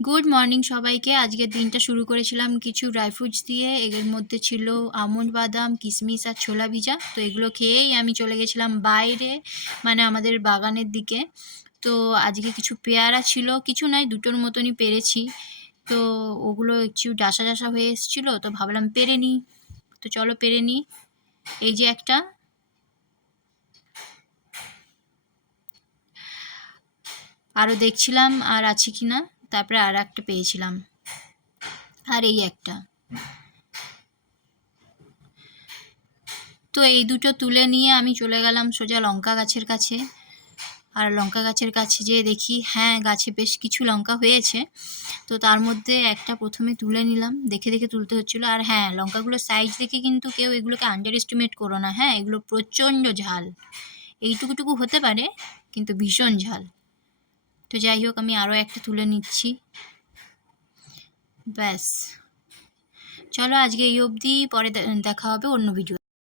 Good morning সবাইকে। আজকের দিনটা শুরু করেছিলাম কিছু ড্রাই ফ্রুটস দিয়ে। এর মধ্যে ছিল আমন্ড বাদাম, কিশমিশ আর ছোলা ভিজা। তো এগুলো খেয়েই আমি চলে গেছিলাম বাইরে, মানে আমাদের বাগানের দিকে। তো আজকে কিছু পেয়ারা ছিল, কিছু নয়, দুটোর মতনই পেরেছি। তো ওগুলো একটু ডাসা ডাসা হয়ে এসেছিলো, তো ভাবলাম পেরে নিই। তো চলো পেরে নিই। এই যে একটা, আরও দেখছিলাম আর আছে কি না, তারপরে আর একটা পেয়েছিলাম, আর এই একটা। তো এই দুটো তুলে নিয়ে আমি চলে গেলাম সোজা লঙ্কা গাছের কাছে। আর লঙ্কা গাছের কাছে যেয়ে দেখি, হ্যাঁ, গাছে বেশ কিছু লঙ্কা হয়েছে। তো তার মধ্যে একটা প্রথমে তুলে নিলাম, দেখে দেখে তুলতে হচ্ছিলো। আর হ্যাঁ, লঙ্কাগুলোর সাইজ দেখে কিন্তু কেউ এগুলোকে আন্ডার এস্টিমেট করো না। হ্যাঁ, এগুলো প্রচণ্ড ঝাল। এইটুকুটুকু হতে পারে, কিন্তু ভীষণ ঝাল। তো যাই হোক, আমি আরও একটা তুলে নিচ্ছি। ব্যাস, চলো আজকে এই অবধি, পরে দেখা হবে অন্য ভিডিও।